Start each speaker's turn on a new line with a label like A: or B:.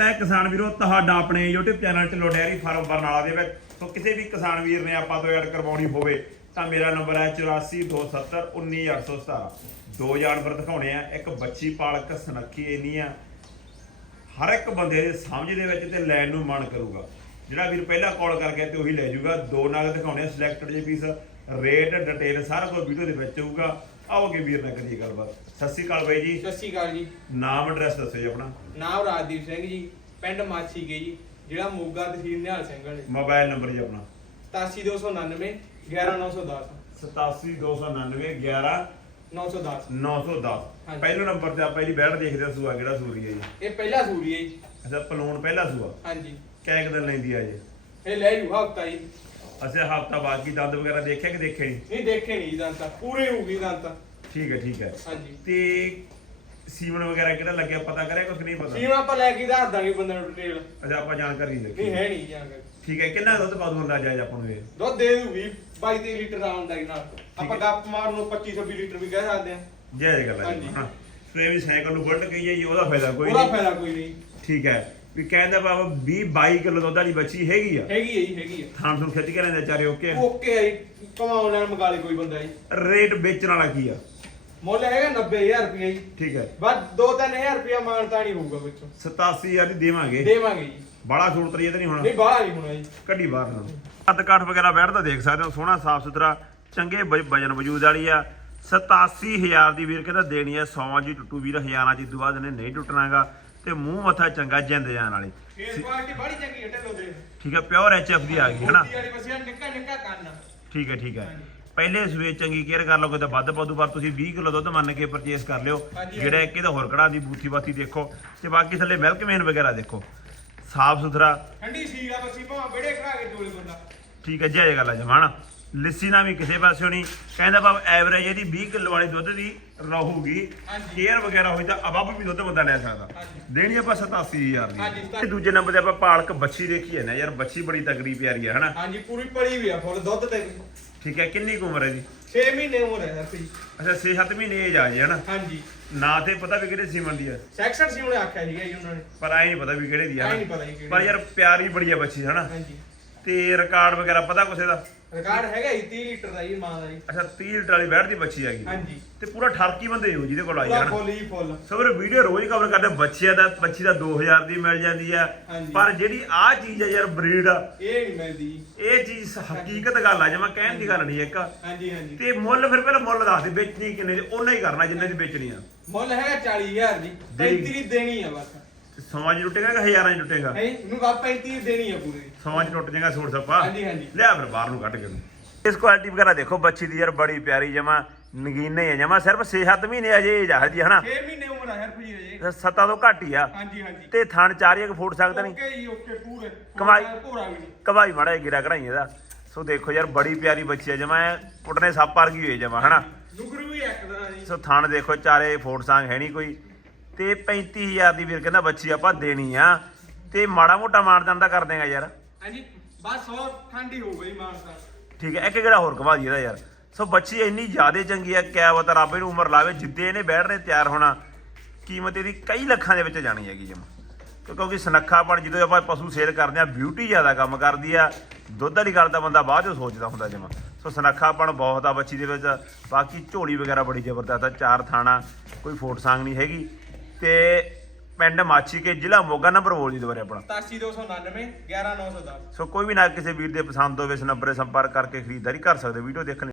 A: ਸਵਾਗਤ ਹੈ ਕਿਸਾਨ ਵੀਰੋ, ਤੁਹਾਡਾ ਆਪਣੇ YouTube channel Dhillon dairy farm Barnala ਦੇ ਵਿੱਚ। ਸੋ ਕਿਸੇ ਵੀ ਕਿਸਾਨ ਵੀਰ ਨੇ ਆਪਾਂ ਤੋਂ ਐਡ ਕਰਵਾਉਣੀ ਹੋਵੇ, ਤਾਂ ਮੇਰਾ ਨੰਬਰ ਹੈ 8427191817 ਦੋ ਜਾਨਵਰ ਦਿਖਾਉਣੇ ਆ, ਇੱਕ ਬੱਚੀ ਪਾਲਕ ਸੁਨੱਖੀ ਇੰਨੀ ਆ, ਹਰ ਇੱਕ ਬੰਦੇ ਦੇ ਸਮਝ ਦੇ ਵਿੱਚ ਤੇ ਲੈਣ ਨੂੰ ਮਨ ਕਰੂਗਾ। ਜਿਹੜਾ ਵੀਰ ਪਹਿਲਾਂ ਕਾਲ ਕਰ ਗਿਆ ਤੇ ਉਹੀ ਲੈ ਜਾਊਗਾ ਦੋ ਨਗ ਦਿਖਾਉਣੇ ਸਿਲੈਕਟਡ ਜੇ ਪੀਸ ਰੇਟ ਡਿਟੇਲ ਸਾਰਾ ਕੁਝ ਵੀਡੀਓ ਦੇ ਵਿੱਚ ਹੋਊਗਾ ਆਓਗੇ ਵੀਰ ਨਾਲ ਕਰੀਏ ਗੱਲਬਾਤ। ਸਤਿ ਸ਼੍ਰੀ ਅਕਾਲ ਬਾਈ ਜੀ।
B: ਸਤਿ ਸ਼੍ਰੀ ਅਕਾਲ ਜੀ।
A: ਨਾਮ ਐਡਰੈਸ ਦੱਸੋ ਜੀ ਆਪਣਾ।
B: ਨਾਮ ਰਾਜਦੀਪ ਸਿੰਘ ਜੀ ਪਿੰਡ ਮਾਛੀ ਕੇ ਜੀ ਜਿਹੜਾ ਮੋਗਾ ਤਹਿਸੀਲ ਨਿਹਾਲ ਸਿੰਘ ਵਾਲੇ।
A: ਮੋਬਾਈਲ ਨੰਬਰ ਜੀ ਆਪਣਾ।
B: 87299 11910
A: 87299 11
B: 910
A: 910
B: ਹਾਂਜੀ।
A: ਪਹਿਲੇ ਨੰਬਰ ਤੇ ਆਪਾਂ ਇਹਦੀ ਬੈਠ ਦੇਖਦੇ ਹਾਂ ਸੂਆ ਕਿਹੜਾ ਸੂਰੀ ਹੈ ਜੀ।
B: ਇਹ ਪਹਿਲਾ ਸੂਰੀ ਹੈ ਜੀ।
A: ਅੱਛਾ ਪਲੂਣ ਪਹਿਲਾ ਸੂਆ।
B: ਹਾਂਜੀ।
A: ਕਿੰਨੇ ਕੁ ਦਿਨ ਲੈਂਦੀ ਆ ਜੀ
B: ਇਹ ਲੈ ਜੂ ਹਫਤਾ ਜੀ।
A: ਅੱਛਾ ਹਫਤਾ ਬਾਕੀ ਦੰਦ ਵਗੈਰਾ ਦੇਖਿਆ ਕਿ ਦੇਖੇ ਨਹੀਂ?
B: ਨਹੀਂ ਦੇਖੇ ਨਹੀਂ ਦੰਦ ਤਾਂ। ਪੂਰੇ ਹੋ ਗਈ ਦੰਦ ਤਾਂ।
A: ਠੀਕ ਹੈ ਠੀਕ ਹੈ।
B: ਹਾਂਜੀ।
A: ਤੇ ਸੀਮਨ ਵਗੈਰਾ ਕਿਹੜਾ ਲੱਗਿਆ ਪਤਾ ਕਰਿਆ ਕੁਝ ਨਹੀਂ ਪਤਾ?
B: ਸੀਮ ਆਪਾਂ ਲੈ ਕੇ ਦੱਸ ਦਾਂਗੇ ਬੰਦੇ ਨੂੰ ਡਿਟੇਲ
A: ਅੱਛਾ ਆਪਾਂ ਜਾਣਕਾਰੀ ਨਹੀਂ
B: ਨਹੀਂ ਹੈ ਨਹੀਂ ਜਾਂਗੇ
A: ਠੀਕ ਹੈ ਕਿੰਨਾ ਦੁੱਧ ਪਾ ਦੂੰ ਅੰਦਾਜ਼ਾ ਆਪਾਂ ਨੂੰ ਇਹ?
B: ਦੁੱਧ ਦੇ ਦੂਗੀ 22 23 ਲੀਟਰ ਆਉਣ ਦਾ ਨਾਲ। ਆਪਾਂ। ਗੱਪ ਮਾਰਨ ਨੂੰ 25 26 ਲੀਟਰ ਵੀ ਕਹਿ ਸਕਦੇ ਆ
A: ਜੈ ਜੈ ਗੱਲ ਹੈ
B: ਹਾਂਜੀ।
A: ਹਾਂ। ਸੋ ਇਹ ਵੀ ਸਾਈਕਲ ਨੂੰ ਵਰਲਡ ਕਹੀ ਜਾਈਏ ਉਹਦਾ ਫਾਇਦਾ ਕੋਈ
B: ਉਹਦਾ
A: ਨਹੀਂ।
B: ਫਾਇਦਾ ਕੋਈ ਨਹੀਂ।
A: ਠੀਕ ਹੈ। ਵੀ ਕਹਿੰਦਾ ਬਾਬਾ 20 22 ਕਿਲੋ ਦੁੱਧ ਵਾਲੀ ਬੱਚੀ ਹੈਗੀ ਆ।
B: ਹੈਗੀ ਹੈ ਜੀ ਹੈਗੀ ਹੈ
A: ਥਾਂ ਤੋਂ ਖਿੱਚ ਕੇ ਲੈਂਦੇ ਚਾਰੇ ਓਕੇ
B: ਓਕੇ ਹੈ ਜੀ ਕਮਾਉਣ ਨਾਲ ਮੰਗਾ ਲਈ ਕੋਈ ਬੰਦਾ ਜੀ।
A: ਰੇਟ ਵੇਚਣ ਵਾਲਾ ਕੀ ਆ?
B: ਮੁੱਲ ਹੈਗਾ 90000 ਰੁਪਏ ਜੀ।
A: ਠੀਕ ਹੈ
B: ਬਸ 2-3000 ਰੁਪਏ ਮਾਨਤਾ ਨਹੀਂ ਹੋਊਗਾ ਵਿੱਚੋਂ।
A: 87000 ਦੀ ਦੇਵਾਂਗੇ।
B: ਦੇਵਾਂਗੇ ਜੀ।
A: ਬੜਾ ਛੋਟ ਤਰੀਏ ਤੇ ਨਹੀਂ ਹੋਣਾ।
B: ਨਹੀਂ ਬਾਹਲਾ ਨਹੀਂ ਹੋਣਾ ਜੀ।
A: ਕੱਢੀ ਬਾਹਰ ਨੂੰ। ਕੱਦ ਕਾਠ ਵਗੈਰਾ ਬੈਠਦਾ ਦੇਖ ਸਕਦੇ ਹੋ ਸੋਹਣਾ ਸਾਫ਼ ਸੁਥਰਾ ਚੰਗੇ ਵਜ- ਵਜਨ ਵਜੂਦ ਵਾਲੀ ਆ। 87000 ਦੀ ਵੀਰ ਕਹਿੰਦਾ ਦੇਣੀ ਆ 100 ਜੀ ਟੁੱਟੂ ਵੀਰ ਹਜ਼ਾਰਾਂ ਚ ਇਦੋਂ ਬਾਅਦ ਨੇ ਨਹੀਂ ਟੁੱਟਣਾਗਾ। ਤੇ ਮੂੰਹ ਮੱਥਾ ਚੰਗਾ ਜਿੰਦ ਜਾਣ ਵਾਲੀ।
B: ਫੇਸ ਕੁਆਲਿਟੀ ਬੜੀ ਚੰਗੀ ਹੈ ਢਿੱਲੋਂ ਦੇ
A: ਠੀਕ ਹੈ ਪਿਓਰ ਐਚਐਫ ਦੀ ਆ ਗਈ ਹਨਾ
B: ਮੋਤੀ ਵਾਲੀ ਬਸਿਆ ਨਿੱਕਾ ਨਿੱਕਾ ਕੰਨ।
A: ਠੀਕ ਹੈ ਠੀਕ ਹੈ। ਪਹਿਲੇ ਸੂਏ ਚੰਗੀ ਕੇਅਰ ਕਰ ਲਓਗੇ ਤਾਂ ਵੱਧ ਪਾਦੂ ਪਰ ਤੁਸੀਂ 20 ਕਿਲੋ ਦੁੱਧ ਮੰਨ ਕੇ ਪਰਚੇਸ ਕਰ ਲਿਓ।
B: ਹਾਂਜੀ,
A: ਜਿਹੜਾ ਇੱਕ ਇਹਦਾ ਹੋਰ ਕੜਾ ਦੀ ਬੂਥੀ ਬਾਤੀ ਦੇਖੋ ਤੇ ਬਾਕੀ ਥੱਲੇ ਮਿਲਕ ਮੇਨ ਵਗੈਰਾ ਦੇਖੋ। ਸਾਫ਼ ਸੁਥਰਾ।
B: ਠੰਡੀ ਸੀਲ ਆ ਬਸੀ ਭਾਵੇਂ ਬੜੇ ਖੜਾ ਕੇ ਚੋਲੇ ਬੰਦਾ।
A: ਠੀਕ ਹੈ ਜੀ ਗੱਲ ਜਮਾਣਾ ਲਿੱਸੀ ਨਾ ਵੀ ਕਿਸੇ ਪਾਸਿਓਂ ਨਹੀਂ ਕਹਿੰਦਾ ਬਾਬ ਐਵਰੇਜ ਇਹਦੀ 20 ਕਿਲੋ ਵਾਲੀ ਦੁੱਧ ਦੀ ਰਹੂਗੀ। ਕੇਅਰ ਵਗੈਰਾ ਹੋਈ ਤਾਂ ਅਬਬ ਵੀ ਦੁੱਧ ਬੰਦਾ ਲੈ ਸਕਦਾ। ਦੇਣੀ ਆਪਾਂ 87000
B: ਹਾਂਜੀ,
A: ਦੀ। ਤੇ ਦੂਜੇ ਨੰਬਰ ਤੇ ਆਪਾਂ ਪਾਲਕ ਬੱਚੀ ਦੇਖੀ ਹੈ ਨਾ ਯਾਰ ਬੱਚੀ ਬੜੀ ਤਗੜੀ ਪਿਆਰੀ ਹੈ ਹਨਾ?
B: ਹਾਂਜੀ ਪੂਰੀ ਪਲੀ ਵੀ ਆ ਫੁੱਲ ਦੁੱਧ ਤੇ।
A: ਠੀਕ ਹੈ ਕਿੰਨੀ ਕੁ ਉਮਰ ਹੈ ਜੀ
B: 6 ਮਹੀਨੇ ਉਮਰ ਹੈ ਹਰਪੀ
A: ਅੱਛਾ 6-7 ਮਹੀਨੇ ਏਜ ਆ ਜੀ ਹਨਾ?
B: ਹਾਂਜੀ।
A: ਨਾ ਤੇ ਪਤਾ ਵੀ ਕਿਹੜੇ ਸੀਮਨ ਦੀ ਹੈ
B: ਸੈਕਸ਼ਨ ਸੀ ਉਹਨੇ ਆਖਿਆ ਸੀਗਾ ਜੀ ਉਹਨਾਂ ਨੇ।
A: ਪਰ ਆਈ ਨਹੀਂ ਪਤਾ ਵੀ ਕਿਹੜੇ ਦੀ ਹੈ। ਪਰ ਯਾਰ ਪਿਆਰੀ ਬੜੀ ਹੈ ਬੱਚੀ ਹਨਾ?
B: ਹਾਂਜੀ।
A: ਤੇ ਰਿਕਾਰਡ ਵਗੈਰਾ ਪਤਾ ਕੁਛ ਇਹਦਾ
B: ਰਿਕਾਰਡ ਹੈਗਾ ਜੀ 30 ਲੀਟਰ ਦਾ ਜੀ ਮਾਂ ਦਾ ਜੀ।
A: ਅੱਛਾ 30 ਲੀਟਰ ਵਾਲੀ ਬੈਠ ਦੀ ਬੱਚੀ ਹੈਗੀ।
B: ਹਾਂਜੀ।
A: ਤੇ ਪੂਰਾ ਠਰਕੀ ਬੰਦੇ ਹੋ ਜਿਹਦੇ ਕੋਲ ਆਈ
B: ਪੂਰਾ ਫੁੱਲ ਜੀ ਫੁੱਲ
A: ਸੋ ਵੀਰ ਵੀਡੀਓ ਰੋਜ਼ ਕਵਰ ਕਰਦੇ ਬੱਚਿਆਂ ਦਾ ਬੱਚੀ ਦਾ 2000 ਦੀ ਮਿਲ ਜਾਂਦੀ ਆ।
B: ਹਾਂਜੀ।
A: ਪਰ ਜਿਹੜੀ ਆ ਚੀਜ਼ ਆ ਯਾਰ ਬਰੀਡ ਆ।
B: ਇਹ ਨਹੀਂ ਮਿਲਦੀ ਜੀ।
A: ਇਹ ਚੀਜ਼ ਹਕੀਕਤ ਗੱਲ ਆ ਜਮਾ ਕਹਿਣ ਦੀ ਗੱਲ ਨਹੀਂ ਇੱਕ।
B: ਹਾਂਜੀ ਹਾਂਜੀ।
A: ਤੇ ਮੁੱਲ ਫਿਰ ਪਹਿਲਾਂ ਮੁੱਲ ਦੱਸ ਦੇ ਵੇਚਣੀ ਕਿੰਨੇ ਦੀ ਉਹਨਾਂ ਹੀ ਕਰਨਾ ਜਿੰਨੇ ਦੀ ਵੇਚਣੀ ਆ।
B: ਮੁੱਲ ਹੈਗਾ 40000 ਜੀ 35 ਦੀ ਦੇਣੀ ਆ ਬਸ।
A: ਸੌਆਂ ਚ ਟੁੱਟੇਗਾ ਕਿ ਹਜ਼ਾਰਾਂ ਚ ਟੁੱਟੇਗਾ?
B: ਹੈ ਇਹਨੂੰ ਬਾ 35 ਦੀ ਦੇਣੀ ਆ ਪੂਰੀ।
A: ਸੌਆਂ ਚ ਟੁੱਟ ਜਾਏਗਾ ਸੂਟ ਸੱਪਾ।
B: ਹਾਂਜੀ, ਹਾਂਜੀ।
A: ਲਿਆ ਫਿਰ ਬਾਹਰ ਨੂੰ ਕੱਢ ਕੇ ਨੂੰ। ਇਸ ਕੁਆਲਿਟੀ ਵਗੈਰਾ ਦੇਖੋ ਬੱਚੀ ਦੀ ਯਾਰ ਬੜੀ ਪਿਆਰੀ ਜਮਾ ਨਗੀਨੇ ਹੈ ਜਮਾ ਸਿਰਫ 6-7 ਮਹੀਨੇ ਅਜੇ ਏਜ ਆ ਜੀ ਹਨਾ
B: 6 ਮਹੀਨੇ ਉਮਰ ਆ ਹਰਪੀ ਜੀ
A: ਤੇ ਸੱਤਾਂ ਤੋਂ ਘੱਟ ਹੀ ਆ।
B: ਹਾਂਜੀ ਹਾਂਜੀ।
A: ਤੇ ਥਣ ਚਾਰੀਆਂ ਕੁ ਫੁੱਟ ਸਕਦਾ ਨਹੀਂ?
B: ਓਕੇ ਜੀ ਓਕੇ ਪੂਰੇ।
A: ਕਮਾਈ।
B: ਪੂਰਾ ਵੀ। ਨਹੀਂ
A: ਕਵਾਈ ਮਾੜਾ ਗਿਰਾ ਕਢਾਈ ਇਹਦਾ। ਸੋ ਦੇਖੋ ਯਾਰ ਬੜੀ ਪਿਆਰੀ ਬੱਚੀ ਹੈ ਜਮਾ ਕੁੱਟਨੇ ਸੱਪ ਵਰਗੀ ਹੋਈ ਜਮਾ ਹਨਾ
B: ਨੁਕਰ ਵੀ ਇੱਕ ਤਰ੍ਹਾਂ ਦੀ।
A: ਸੋ ਥਣ ਦੇਖੋ ਚਾਰੇ ਫੋਟ ਸੰਗ ਹੈ ਨਹੀਂ ਕੋਈ। ਤੇ 35000 ਦੀ ਵੀਰ ਕਹਿੰਦਾ ਬੱਚੀ ਆਪਾਂ ਦੇਣੀ ਆ। ਤੇ ਮਾੜਾ ਮੋਟਾ ਮਾਰ ਜਾਂਦਾ ਕਰ ਦੇਗਾ ਯਾਰ।
B: ਹਾਂਜੀ ਬਸ ਹੋ ਠੰਡੀ ਹੋ ਗਈ ਮਾਨਸਾ
A: ਠੀਕ ਹੈ ਇੱਕ ਕਿਹੜਾ ਹੋਰ ਘਵਾ ਦੀ ਇਹਦਾ ਯਾਰ। ਸੋ ਬੱਚੀ ਇੰਨੀ ਜ਼ਿਆਦੇ ਚੰਗੀ ਆ ਕਿਆ ਬਤਾ ਰੱਬ ਇਹਨੂੰ ਉਮਰ ਲਾਵੇ ਜਿੱਦੇ ਇਹਨੇ ਬੈਠਣੇ ਤਿਆਰ ਹੋਣਾ ਕੀਮਤ ਇਹਦੀ ਕਈ ਲੱਖਾਂ ਦੇ ਵਿੱਚ ਜਾਣੀ ਹੈਗੀ ਜਮ। ਕਿਉਂਕਿ ਸਨੱਖਾਪਣ ਜਦੋਂ ਆਪਾਂ ਪਸ਼ੂ ਸੇਲ ਕਰਦੇ ਆ ਬਿਊਟੀ ਜ਼ਿਆਦਾ ਕੰਮ ਕਰਦੀ ਆ ਦੁੱਧ ਵਾਲੀ ਗੱਲ ਤਾਂ ਬੰਦਾ ਬਾਅਦ ਚ ਸੋਚਦਾ ਹੁੰਦਾ ਜਮਾ। ਸੋ ਸਨੱਖਾਪਣ ਬਹੁਤ ਆ ਬੱਚੀ ਦੇ ਵਿੱਚ ਬਾਕੀ ਝੋਲੀ ਵਗੈਰਾ ਬੜੀ ਜ਼ਬਰਦਸਤ ਆ ਚਾਰ ਥਾਣਾ ਕੋਈ ਫੋਟ ਸੰਗ ਨਹੀਂ ਹੈਗੀ। ਤੇ ਪਿੰਡ ਮਾਛੀ ਕੇ ਜ਼ਿਲ੍ਹਾ ਮੋਗਾ ਨੰਬਰ ਬੋਲ ਜੀ ਦੁਬਾਰੇ ਆਪਣਾ।
B: 87299 11910
A: ਸੋ ਕੋਈ ਵੀ ਨਾ ਕਿਸੇ ਵੀਰ ਦੇ ਪਸੰਦ ਹੋਵੇ ਇਸ ਨੰਬਰ ਸੰਪਰਕ ਕਰਕੇ ਖਰੀਦਦਾਰੀ ਕਰ ਸਕਦੇ ਹੋ ਵੀਡੀਓ ਦੇਖਣ